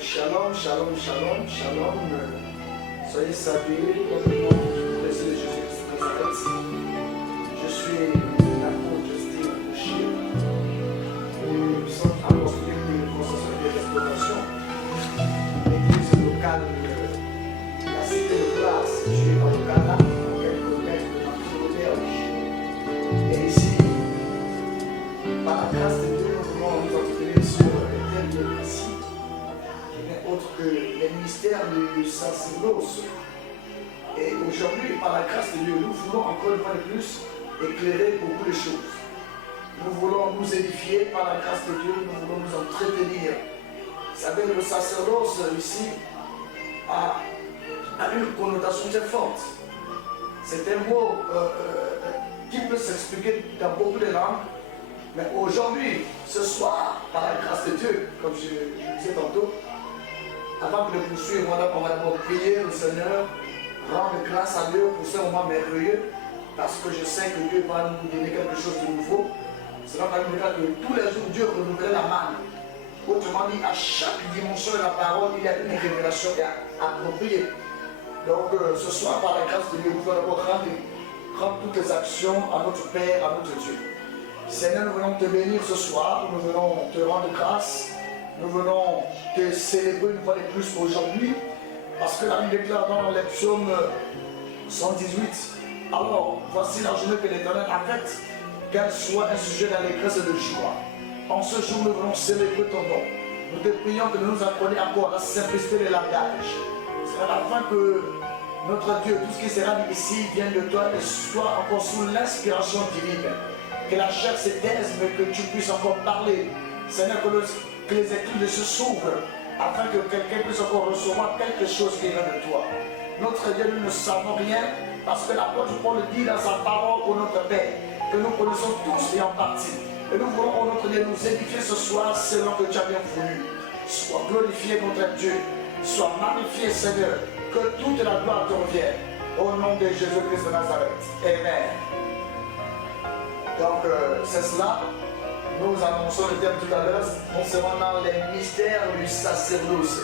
Shalom, shalom, shalom, shalom. Soyez salués dans le nom du précieux de Jésus-Christ de Nazareth. Je suis l'apôtre Justin Boucher, du centre apostolique de concession et d'exploitation, l'église locale de la cité de Glace, située dans le Ghana, à quelques mètres de notre auberge. Et ici, par la grâce de Dieu, nous voulons nous entretenir sur les thèmes de récit, qui n'est autre que les mystères du sacerdoce. Et aujourd'hui, par la grâce de Dieu, nous voulons encore une fois de plus éclairer beaucoup de choses. Nous voulons nous édifier par la grâce de Dieu, nous voulons nous entretenir. Vous savez, le sacerdoce ici a une connotation très forte. C'est un mot qui peut s'expliquer dans beaucoup de langues. Mais aujourd'hui, ce soir, par la grâce de Dieu, comme je disais tantôt, avant de poursuivre, on va d'abord prier le Seigneur, rendre grâce à Dieu pour ce moment merveilleux, parce que je sais que Dieu va nous donner quelque chose de nouveau. C'est dans le cas que tous les jours, Dieu renouvelle la manne. Autrement dit, à chaque dimension de la parole, il y a une révélation appropriée. Donc, ce soir, par la grâce de Dieu, nous allons d'abord rendre toutes les actions à notre Père, à notre Dieu. Seigneur, nous venons te bénir ce soir, nous venons te rendre grâce, nous venons te célébrer une fois de plus aujourd'hui, parce que la Bible déclare dans les psaumes 118, alors voici la journée que l'Éternel a faite, qu'elle soit un sujet d'allégresse et de joie. En ce jour, nous venons célébrer ton nom. Nous te prions que nous nous accordions encore la simplicité de langage. C'est à la fin que notre Dieu, tout ce qui sera dit ici vient de toi et soit encore sous l'inspiration divine. Que la chair se taise, mais que tu puisses encore parler. Seigneur, que les écritures se s'ouvrent, afin que quelqu'un puisse encore recevoir quelque chose qui vient de toi. Notre Dieu, nous ne savons rien, parce que l'apôtre Paul dit dans sa parole pour notre Père, que nous connaissons tous et en partie. Et nous voulons, notre Dieu, nous édifier ce soir selon que tu as bien voulu. Sois glorifié, notre Dieu. Sois magnifié, Seigneur. Que toute la gloire te revienne. Au nom de Jésus-Christ de Nazareth. Amen. Donc, c'est cela. Nous annonçons le thème tout à l'heure concernant les mystères du sacerdoce.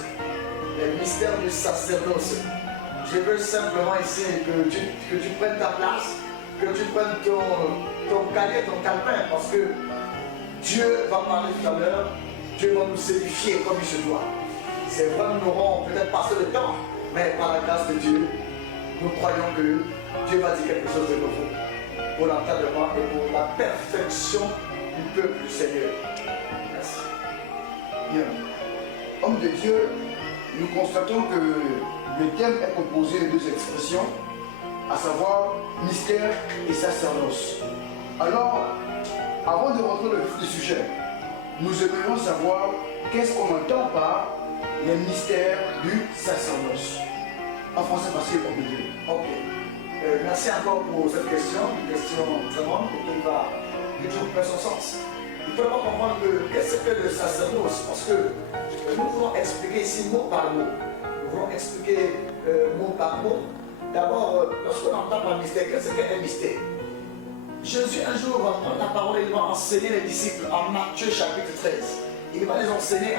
Les mystères du sacerdoce. Je veux simplement ici que tu prennes ta place, que tu prennes ton cahier, ton calepin, parce que Dieu va parler tout à l'heure, Dieu va nous édifier comme il se doit. C'est vrai, nous aurons peut-être passé le temps, mais par la grâce de Dieu, nous croyons que Dieu va dire quelque chose de nouveau pour l'entendement et pour la perfection du peuple du Seigneur. Merci. Bien. Homme de Dieu, nous constatons que le thème est composé de deux expressions, à savoir mystère et sacerdoce. Alors, avant de rentrer dans le vif du sujet, nous aimerions savoir qu'est-ce qu'on entend par les mystères du sacerdoce. En français facile, homme de Dieu. Ok. Merci encore pour cette question, une question très bonne qui va toujours faire son sens. Il faut d'abord comprendre que qu'est-ce que le sacerdoce, parce que nous voulons expliquer ici mot par mot. Nous voulons expliquer mot par mot. D'abord, lorsqu'on entend par mystère, qu'est-ce qu'un mystère? Jésus un jour va prendre la parole et il va enseigner les disciples en Matthieu chapitre 13. Il va les enseigner.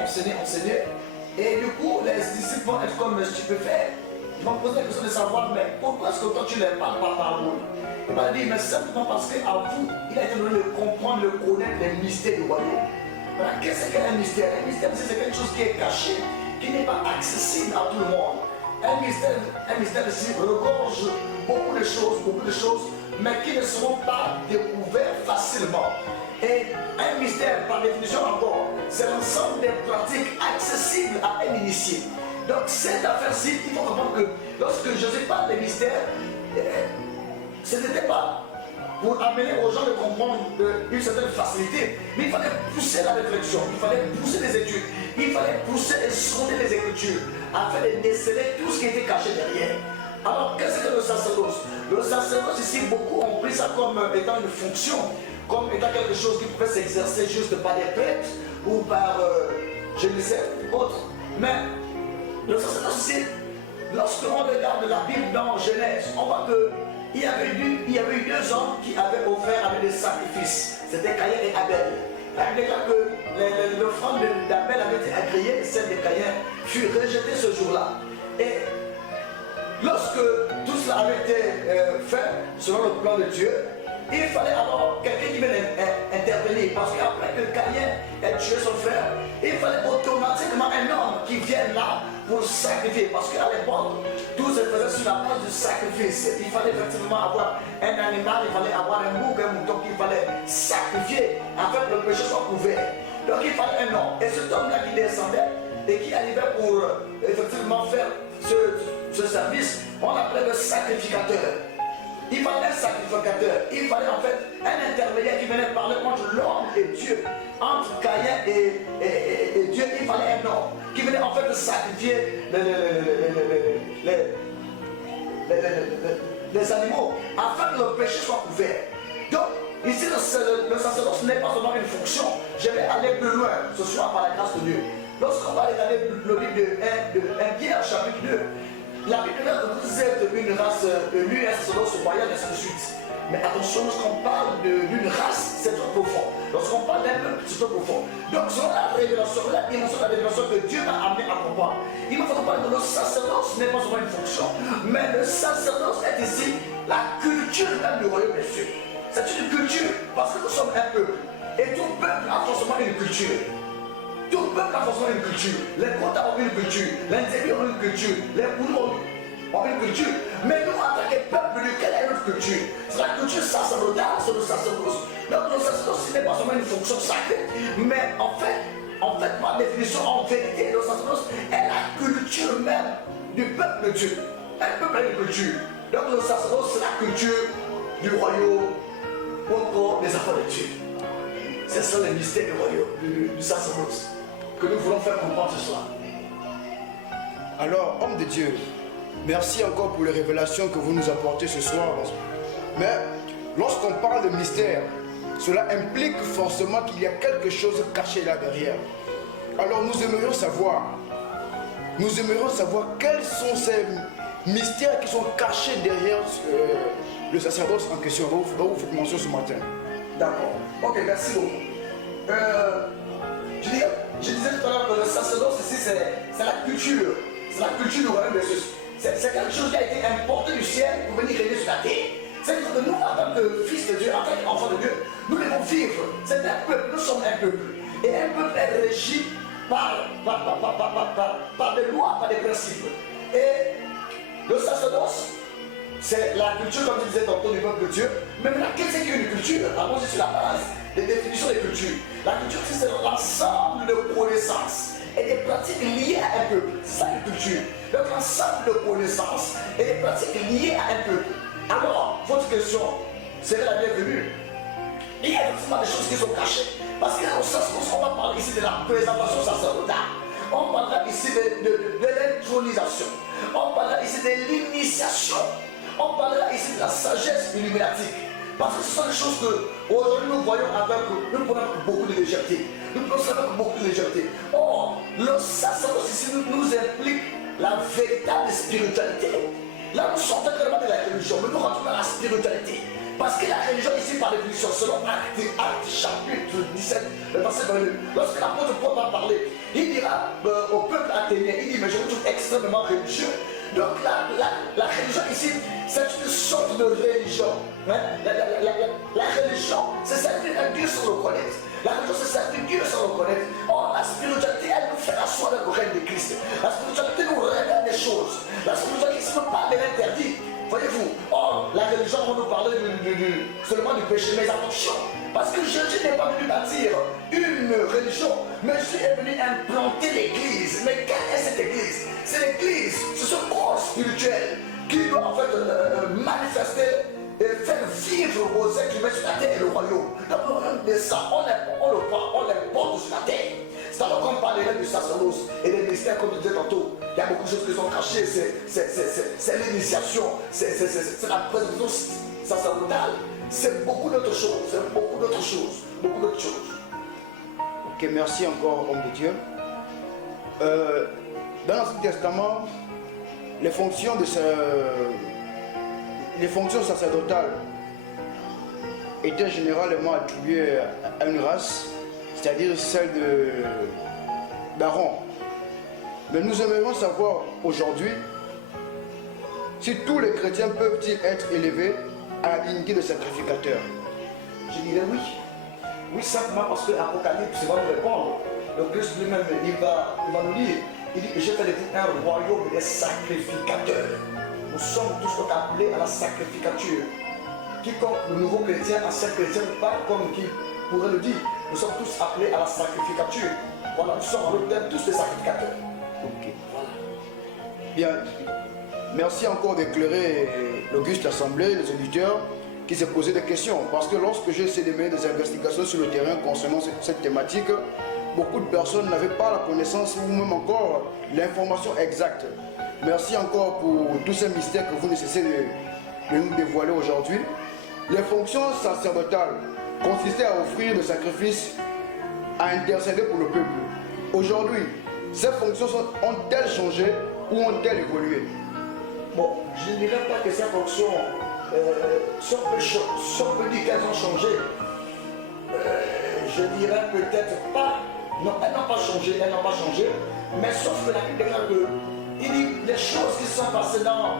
Et du coup, les disciples vont être comme stupéfaits. Ils vont poser la question de savoir, mais pourquoi est-ce que toi tu ne les parles pas par nous? Il va dire, mais simplement parce qu'à vous, il a été donné de comprendre, de connaître les mystères du royaume. Voilà, qu'est-ce qu'un mystère? Un mystère, c'est quelque chose qui est caché, qui n'est pas accessible à tout le monde. Un mystère ici regorge beaucoup de choses, mais qui ne seront pas découvertes facilement. Et un mystère, par définition encore, c'est l'ensemble des pratiques accessibles à un initié. Donc cette affaire-ci, il faut comprendre que lorsque Jésus parle des mystères, ce n'était pas pour amener aux gens de comprendre une certaine facilité, mais il fallait pousser la réflexion, il fallait pousser les études, il fallait pousser et sonder les écritures, afin de déceler tout ce qui était caché derrière. Alors qu'est-ce que le sacerdoce? Le sacerdoce ici, beaucoup ont pris ça comme étant une fonction, comme étant quelque chose qui pouvait s'exercer juste par des prêtres ou par, je ne sais, autre. Mais le sacerdoce ici, lorsqu'on regarde la Bible dans Genèse, on voit que il y avait eu deux hommes qui avaient offert avec des sacrifices. C'était Caïn et Abel. La Bible déclare que l'offrande d'Abel avait été agréée et celle de Caïn fut rejetée ce jour-là. Et lorsque tout cela avait été fait selon le plan de Dieu, il fallait alors quelqu'un qui vienne intervenir. Parce qu'après que Caïn ait tué son frère, il fallait automatiquement un homme qui vienne là pour sacrifier. Parce qu'à l'époque, tout se faisait sur la base du sacrifice. Il fallait effectivement avoir un animal, il fallait avoir un bouc, un mouton qu'il fallait sacrifier afin que le péché soit couvert. Donc il fallait un homme. Et cet homme-là qui descendait et qui arrivait pour effectivement faire ce service, on l'appelait le sacrificateur. Il fallait un sacrificateur, il fallait en fait un intermédiaire qui venait parler entre l'homme et Dieu, entre Caïn et Dieu. Il fallait un homme qui venait en fait sacrifier les animaux afin que le péché soit couvert. Donc ici le sacerdoce n'est pas seulement une fonction. Je vais aller plus loin ce soir par la grâce de Dieu. Lorsqu'on va regarder le livre de 1 Pierre chapitre 2, la Bible dit que vous êtes une race élue, un sacerdoce royal, ainsi de suite. Mais attention, lorsqu'on parle d'une race, c'est trop profond. Lorsqu'on parle d'un peuple, c'est trop profond. Donc, selon la révélation, la dimension de la révélation que Dieu m'a amené à comprendre, il ne faut pas que le sacerdoce n'est pas seulement une fonction, mais le sacerdoce est ici la culture même du royaume des cieux. C'est une culture, parce que nous sommes un peuple. Et tout peuple a forcément une culture. Tout peuple a forcément une culture. Les Kota ont une culture, les Nzébi ont une culture, les Koulou ont une culture. Mais nous, en tant que peuple, quelle est notre culture? C'est la culture sacerdotale, c'est le sacerdoce. Donc le sacerdoce, ce n'est pas seulement une fonction sacrée, mais en fait, par définition, en vérité, le sacerdoce est la culture même du peuple de Dieu. Un peuple a une culture. Donc le sacerdoce, c'est la culture du royaume ou encore des affaires de Dieu. C'est ça le mystère du royaume, du sacerdoce, que nous voulons faire comprendre ce soir. Alors, homme de Dieu, merci encore pour les révélations que vous nous apportez ce soir. Mais lorsqu'on parle de mystère, cela implique forcément qu'il y a quelque chose caché là derrière. Alors nous aimerions savoir quels sont ces mystères qui sont cachés derrière le sacerdoce en question dont vous faites mention ce matin. D'accord. Ok, merci beaucoup. Je disais tout à l'heure que le sacerdoce ici, c'est la culture. C'est la culture du royaume de Dieu. C'est quelque chose qui a été importé du ciel pour venir régner sur la terre. C'est-à-dire que nous, en tant que fils de Dieu, en tant qu'enfants de Dieu, nous devons vivre. C'est un peuple, nous sommes un peuple. Et un peuple est régi par des lois, par des principes. Et le sacerdoce, c'est la culture, comme je disais tantôt, du peuple de Dieu. Mais maintenant, qu'est-ce qu'une culture? Allons-y sur la base des définitions des cultures. La culture, c'est l'ensemble de connaissances et des pratiques liées à un peuple. C'est ça une culture. Donc l'ensemble de connaissances et des pratiques liées à un peuple. Alors, votre question serait la bienvenue. Il y a effectivement des choses qui sont cachées. Parce qu'au sens où on va parler ici de la présentation sacerdotale, on parlera ici de l'intronisation, on parlera ici de l'initiation, on parlera ici de la sagesse illuminatique. Parce que ce sont des choses que aujourd'hui nous voyons avec, nous prenons beaucoup de légèreté. Nous prenons avec beaucoup de légèreté. Or, le sacerdoce ici nous implique la véritable spiritualité. Là, nous sortons clairement de la religion, mais nous rentrons dans la spiritualité. Parce que la religion ici, par définition, selon Actes chapitre 17, le verset 22, lorsque l'apôtre Paul va parler, il dira au peuple athénien, il dit, mais je vous trouve extrêmement religieux. Donc la religion ici, c'est une sorte de religion. Hein? La religion, c'est servir un Dieu sans le connaître. La religion, c'est servir Dieu sans le connaître. Or, la spiritualité, elle nous fait asseoir le règne de Christ. La spiritualité nous révèle des choses. La spiritualité ici nous parle de l'interdit. Voyez-vous, or, la religion, on va nous parler seulement du péché, mais attention, parce que Jésus n'est pas venu bâtir une religion, mais Jésus est venu implanter l'église. Mais quelle est cette église? C'est l'église, c'est ce corps spirituel qui doit en fait manifester et faire vivre aux êtres humains sur la terre et le royaume. Donc, le royaume descend, on le prend, on l'importe sur la terre. C'est alors qu'on parlerait du sacerdoce et des mystères, comme je disais tantôt. Il y a beaucoup de choses qui sont cachées, c'est l'initiation, c'est la présence sacerdotale, c'est beaucoup d'autres choses, Ok, merci encore, homme de Dieu. Dans l'Ancien Testament, les fonctions sacerdotales étaient généralement attribuées à une race c'est-à-dire celle d'Aaron. Mais nous aimerions savoir aujourd'hui si tous les chrétiens peuvent-ils être élevés à la dignité de sacrificateur. Je dirais oui. Oui, simplement parce que l'Apocalypse va nous répondre. Le Christ lui-même, il va nous dire, il dit que j'ai fait de vous un royaume des sacrificateurs. Nous sommes tous appelés à la sacrificature. Quiconque le nouveau chrétien, ancien chrétien, pas comme qui pourrait le dire, nous sommes tous appelés à la sacrificature. Voilà, nous sommes tous des sacrificateurs. Ok. Voilà. Bien. Merci encore d'éclairer l'auguste assemblée, les auditeurs qui se posaient des questions. Parce que lorsque j'ai essayé de mener des investigations sur le terrain concernant cette thématique, beaucoup de personnes n'avaient pas la connaissance ou même encore l'information exacte. Merci encore pour tous ces mystères que vous ne cessez de nous dévoiler aujourd'hui. Les fonctions sacerdotales consistaient à offrir des sacrifices, à intercéder pour le peuple. Aujourd'hui, ces fonctions ont-elles changé ou ont-elles évolué? Bon, je ne dirais pas que ces fonctions, si on peut dire qu'elles ont changé, je dirais peut-être pas. Non, elles n'ont pas changé, mais sauf que la Bible déclare que il dit les choses qui sont passées dans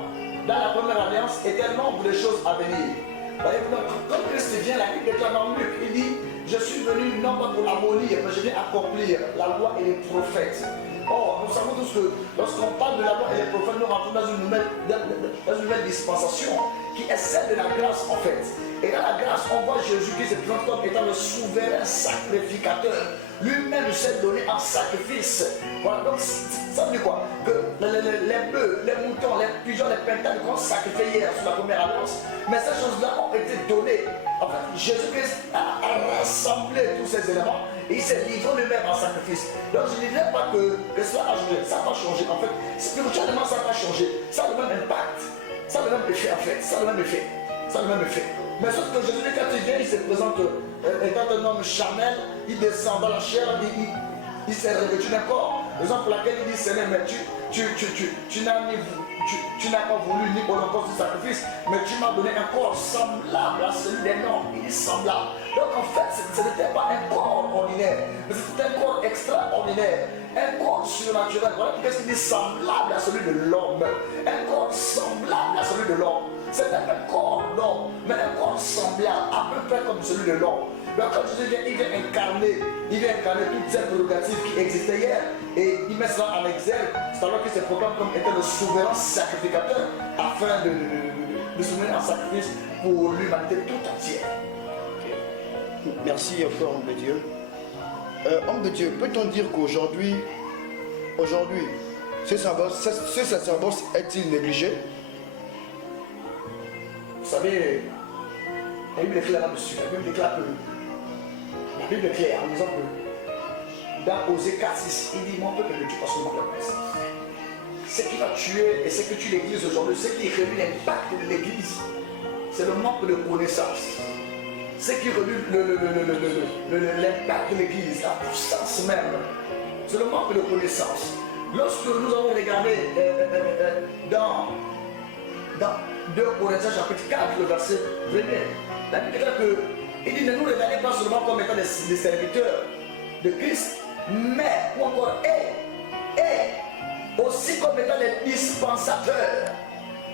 la première alliance étaient nombre de choses à venir. Quand Christ vient, la Bible déclare dans Luc, il dit je suis venu non pas pour abolir, mais je viens accomplir la loi et les prophètes. Or, nous savons tous que lorsqu'on parle de la loi et les prophètes, nous rentrons dans une nouvelle dispensation qui est celle de la grâce en fait. Et dans la grâce, on voit Jésus qui se présente comme étant le souverain sacrificateur. Lui-même s'est donné en sacrifice. Voilà, donc ça veut dire quoi? Que les bœufs, les moutons, les pigeons, les pintades qu'on sacrifiait hier sur la première alliance, mais ces choses-là ont été données. En fait, Jésus-Christ a rassemblé tous ces éléments et il s'est livré lui-même en sacrifice. Donc je ne dirais pas que cela a changé. Ça n'a pas changé. En fait, spirituellement, ça n'a pas changé. Ça a le même impact. Ça a le même effet en fait. Ça a le même effet. Ça a le même effet. Mais sauf que Jésus, quand il vient, il se présente étant un homme charnel, il descend dans la chair, il s'est revêtu d'un corps. Raison pour laquelle il dit Seigneur, mais tu n'as pas voulu ni holocauste du sacrifice, mais tu m'as donné un corps semblable à celui des noms. Il est semblable. Donc en fait, ce n'était pas un corps ordinaire, mais c'était un corps extraordinaire, un corps surnaturel. Voilà pourquoi il dit semblable à celui de l'homme. Un corps semblable à celui de l'homme. C'est un corps d'homme, mais un corps semblable, à peu près comme celui de l'homme. Donc quand Jésus vient, il vient incarner toutes ces prérogatives qui existaient hier et il met cela en exergue. C'est alors qu'il se proclame comme étant le souverain sacrificateur afin de se mettre en sacrifice pour l'humanité tout entière. Okay. Merci encore, homme de Dieu. Homme de Dieu, peut-on dire qu'aujourd'hui, ce sacerdoce est-il négligé? Vous savez, la Bible est claire là-dessus. La Bible déclare que la Bible est claire en disant que dans Osée 4:6, il dit mon peuple ne tue pas seulement le prince. Ce qui va tuer et ce que tue l'église aujourd'hui, ce qui réduit l'impact de l'église, c'est le manque de connaissance. Ce qui réduit l'impact de l'église, la puissance même, c'est le manque de connaissance. Lorsque nous avons regardé dans 2 Corinthiens chapitre 4, le verset 21, la Bible déclare que il dit ne nous regardez pas seulement comme étant des serviteurs de Christ, mais ou encore et aussi comme étant des dispensateurs.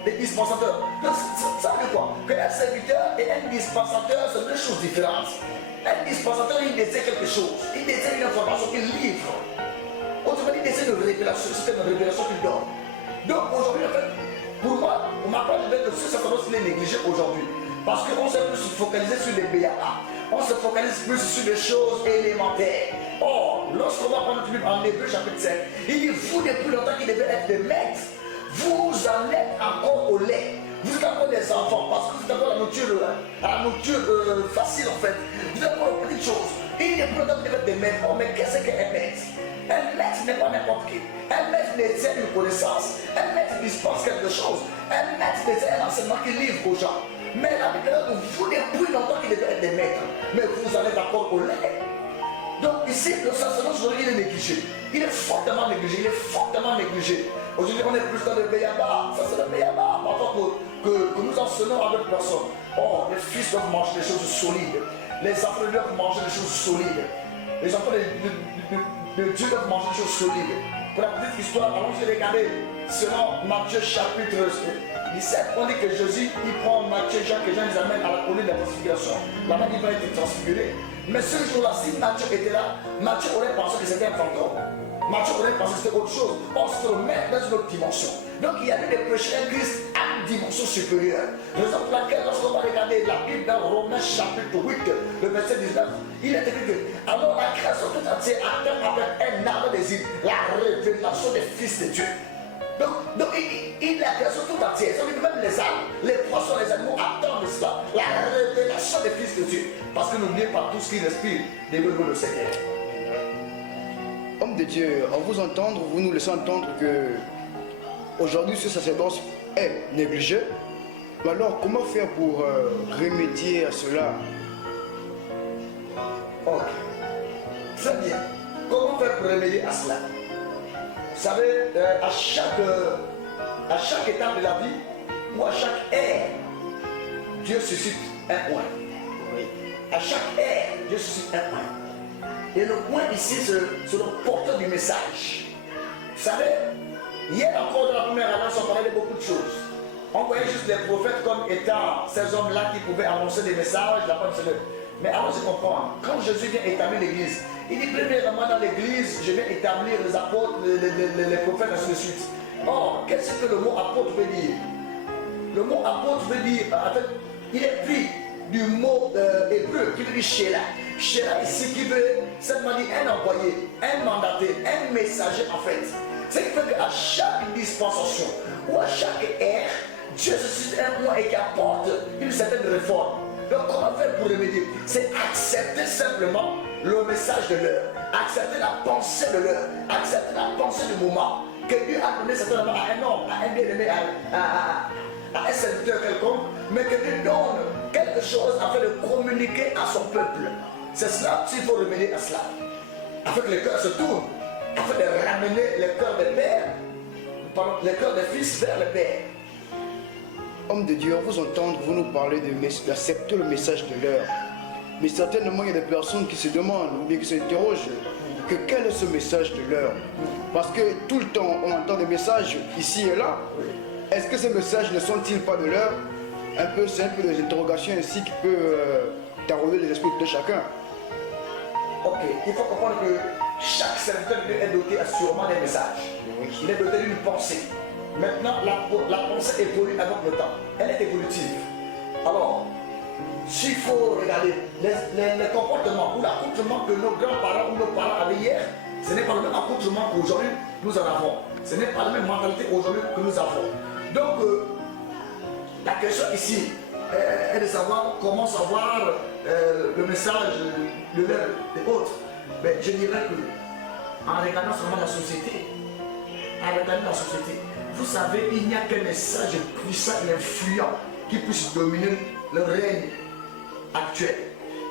Des dispensateurs. Donc, ça veut dire quoi? Qu'un serviteur et un dispensateur sont deux choses différentes. Un dispensateur, il désire quelque chose, il désire une information qu'il livre. Autrement dit, il désire une révélation, c'est une révélation qu'il donne. Donc aujourd'hui, en fait, pour moi, on m'a pas dit que ce sacerdoce est négligé aujourd'hui. Parce qu'on s'est plus focalisé sur les béats. On se focalise plus sur des choses élémentaires. Or, lorsqu'on va prendre le livre en Hébreu chapitre 7, il dit vous depuis longtemps qu'il devait être des maîtres. Vous en êtes encore au lait. Vous êtes encore des enfants parce que vous êtes encore la nourriture facile en fait. Vous êtes encore aux petites choses. Il dit plus longtemps qu'il devait être des maîtres. Oh, mais qu'est-ce qu'un maître? Un maître n'est pas n'importe qui. Un maître détient une connaissance. Un maître dispense quelque chose. Un maître détient un enseignement qui livre aux gens. Mais la Bible dit que vous depuis longtemps qu'il devait être des maîtres. Mais vous en êtes encore au lait. Donc ici, le sacerdoce aujourd'hui, il est négligé. Il est fortement négligé. Il est fortement négligé. Aujourd'hui, on est plus dans le béaba. Ça, c'est le béaba. Parfois que nous enseignons avec personne. Oh, les fils doivent manger des choses solides. Les enfants doivent manger des choses solides. les enfants de Dieu doivent manger des choses solides. Pour la petite histoire, allons regarder selon Matthieu chapitre 17, on dit que Jésus, il prend Matthieu, Jacques et Jean, les amène à la colline de la transfiguration. Là-bas, il va être transfiguré. Mais ce jour-là, si Matthieu était là, Matthieu aurait pensé que c'était un fantôme. Matthieu aurait pensé que c'était autre chose. On se remet dans une autre dimension. Donc il y a eu des péchés un Christ à une dimension supérieure. Raison pour laquelle, lorsqu'on va regarder la Bible dans Romains chapitre 8, le verset 19, il est écrit que alors la création tout entière attend avec un arbre des îles la révélation des fils de Dieu. Donc la création tout entière, même les arbres, les poissons, les animaux attendent cela, la révélation des fils de Dieu. Parce que n'oubliez pas, tout ce qui respire développe le Seigneur. Homme de Dieu, en vous entendre, vous nous laissez entendre que aujourd'hui ce sacerdoce est négligé. Mais alors comment faire pour remédier à cela? Ok, très bien. Comment faire pour remédier à cela? Vous savez, à chaque étape de la vie, ou à chaque ère, Dieu suscite un point. Oui. À chaque ère, Dieu suscite un point. Et le point ici, c'est le porteur du message. Vous savez, hier encore dans la première alliance, on parlait de beaucoup de choses. On voyait juste les prophètes comme étant ces hommes-là qui pouvaient annoncer des messages, la parole de Dieu. Mais allons-y comprendre, quand Jésus vient établir l'église, il dit premièrement dans l'église, je vais établir les apôtres, les prophètes, ainsi de suite. Or, qu'est-ce que le mot apôtre veut dire? Le mot apôtre veut dire, en fait, il est pris du mot hébreu qui veut dire Sheila. Sheila ici qui veut simplement dire un envoyé, un mandaté, un messager en fait. Ce qui fait qu'à chaque dispensation ou à chaque ère, Dieu suscite un point et qui apporte une certaine réforme. Donc comment faire pour remédier? C'est accepter simplement le message de l'heure, accepter la pensée de l'heure, accepter la pensée du moment que Dieu a donné certainement à un homme, à un bien-aimé, à un serviteur quelconque, mais que Dieu donne quelque chose afin de communiquer à son peuple. C'est cela qu'il faut remédier à cela, afin que les cœurs se tournent, afin de ramener les cœurs des pères, les cœurs des fils vers le Père. Homme de Dieu, vous entendre, vous nous parlez d'accepter le message de l'heure. Mais certainement, il y a des personnes qui se demandent ou bien qui s'interrogent que quel est ce message de l'heure? Parce que tout le temps, on entend des messages ici et là. Est-ce que ces messages ne sont-ils pas de l'heure? C'est un peu des interrogations ainsi qui peuvent tarauder les esprits de chacun. Ok, il faut comprendre que chaque serviteur est doté assurément d'un message. Il est doté d'une pensée. Maintenant, la pensée évolue avec le temps. Elle est évolutive. Alors, s'il faut regarder les comportements ou l'accoutrement que nos grands-parents ou nos parents avaient hier, ce n'est pas le même accoutrement qu'aujourd'hui nous en avons. Ce n'est pas la même mentalité aujourd'hui que nous avons. Donc, la question ici est de savoir comment savoir le message de l'heure des autres. Mais je dirais que en regardant seulement la société, vous savez, il n'y a qu'un message puissant et influent qui puisse dominer le règne actuel.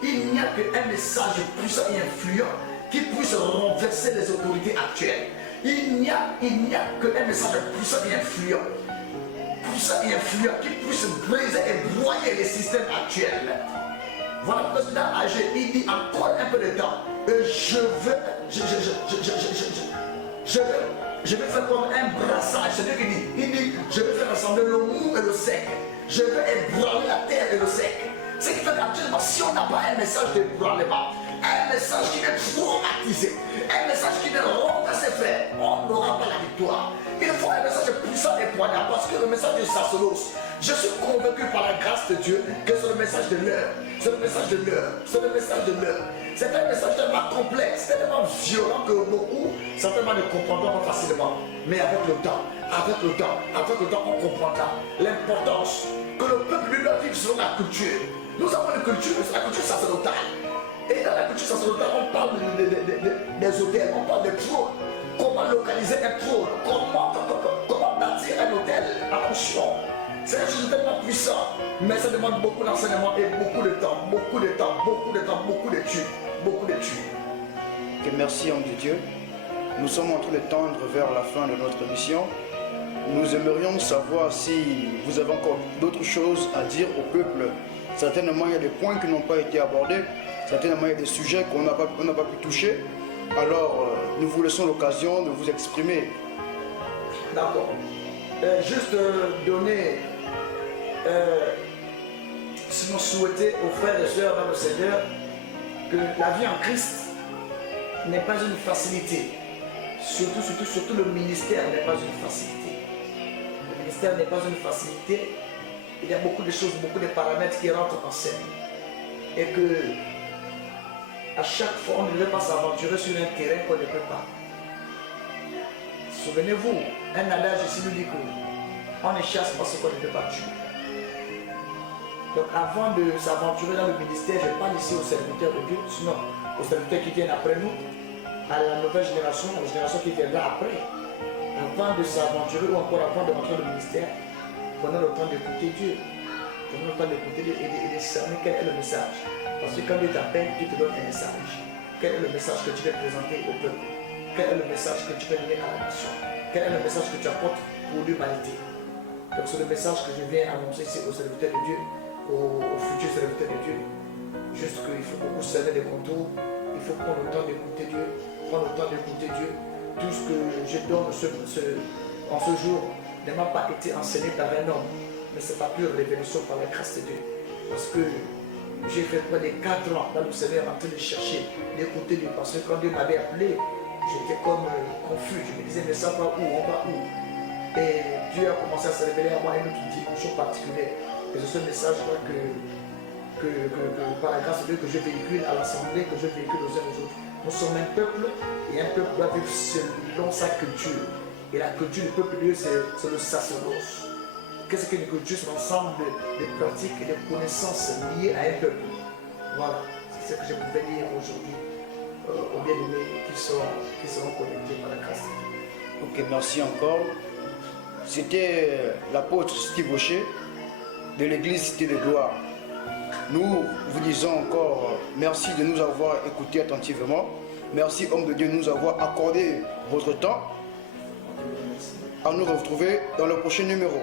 Il n'y a qu'un message puissant et influent qui puisse renverser les autorités actuelles. Il n'y a qu'un message puissant et influent qui puisse briser et broyer les systèmes actuels. Voilà le président âgé, il dit encore un peu de temps. Je vais faire comme un brassage. C'est Dieu qui dit. Il dit, je vais faire rassembler le mou et le sec. Je vais ébranler la terre et le sec. Ce qui fait qu'actuellement, si on n'a pas un message d'ébranlement, un message qui est traumatisé, un message qui est renversé frère, on n'aura pas la victoire. Il faut un message puissant et poignant parce que le message de Sasolos, je suis convaincu par la grâce de Dieu que c'est le message de l'heure. C'est le message de l'heure. C'est le message de l'heure. C'est un message tellement complexe, tellement violent que beaucoup certainement ne comprendront pas facilement. Mais avec le temps, on comprendra l'importance que le peuple lui doit vivre selon la culture. Nous avons une culture, la culture sacerdotale. Et dans la culture sacerdotale, on parle des hôtels, on parle des trônes. Comment localiser un trône, comment bâtir un hôtel. Attention, c'est un chose tellement puissant, mais ça demande beaucoup d'enseignement et beaucoup de temps, beaucoup d'études. Que merci, homme de Dieu. Nous sommes en train de tendre vers la fin de notre mission. Nous aimerions savoir si vous avez encore d'autres choses à dire au peuple. Certainement, il y a des points qui n'ont pas été abordés. certainement il y a des sujets qu'on n'a pas pu toucher. Alors, nous vous laissons l'occasion de vous exprimer. D'accord. Juste donner, si vous souhaitez aux frères et sœurs dans le Seigneur, que la vie en Christ n'est pas une facilité. Surtout le ministère n'est pas une facilité. Le ministère n'est pas une facilité. Il y a beaucoup de choses, beaucoup de paramètres qui rentrent en scène. Et que à chaque fois, on ne devait pas s'aventurer sur un terrain qu'on ne peut pas. Souvenez-vous, un adage ici nous dit qu'on ne chasse pas ce qu'on ne peut pas tuer. Donc avant de s'aventurer dans le ministère, je parle ici aux serviteurs de Dieu, sinon aux serviteurs qui viennent après nous, à la nouvelle génération, aux générations qui viendront après. Avant de s'aventurer ou encore avant de rentrer dans le ministère, prenons le temps d'écouter Dieu. Prenons le temps d'écouter Dieu et de cerner quel est le message. Parce que quand Dieu t'appelle, Dieu te donne un message. Quel est le message que tu veux présenter au peuple? Quel est le message que tu veux donner à la nation? Quel est le message que tu apportes pour l'humanité? Donc c'est le message que je viens annoncer ici aux serviteurs de Dieu, aux futurs serviteurs de Dieu. Juste qu'il faut beaucoup servir des contours, il faut prendre le temps d'écouter Dieu, prendre le temps d'écouter Dieu. Tout ce que je donne en ce jour ne m'a pas été enseigné par un homme, mais c'est pas pure révélation par la grâce de Dieu. Parce que j'ai fait près de 4 ans dans le Seigneur en train de chercher, d'écouter Dieu. Parce que quand Dieu m'avait appelé, j'étais comme confus. Je me disais, mais ça va où? On va où? Et Dieu a commencé à se révéler à moi une autre dimension particulière. Et c'est ce message-là que par la grâce de Dieu, que je véhicule à l'Assemblée, que je véhicule aux uns aux autres. Nous sommes un peuple, et un peuple doit vivre selon sa culture. Et la culture du peuple de Dieu, c'est le sacerdoce. Qu'est-ce qu'une culture? C'est l'ensemble de pratiques et de connaissances liées à un peuple. Voilà, c'est ce que je pouvais dire aujourd'hui aux bien-aimés qui seront connectés par la grâce de Dieu. Ok, merci encore. C'était l'apôtre Steve Rocher de l'église Cité de Gloire. Nous vous disons encore merci de nous avoir écoutés attentivement. Merci, homme de Dieu, de nous avoir accordé votre temps. À nous retrouver dans le prochain numéro.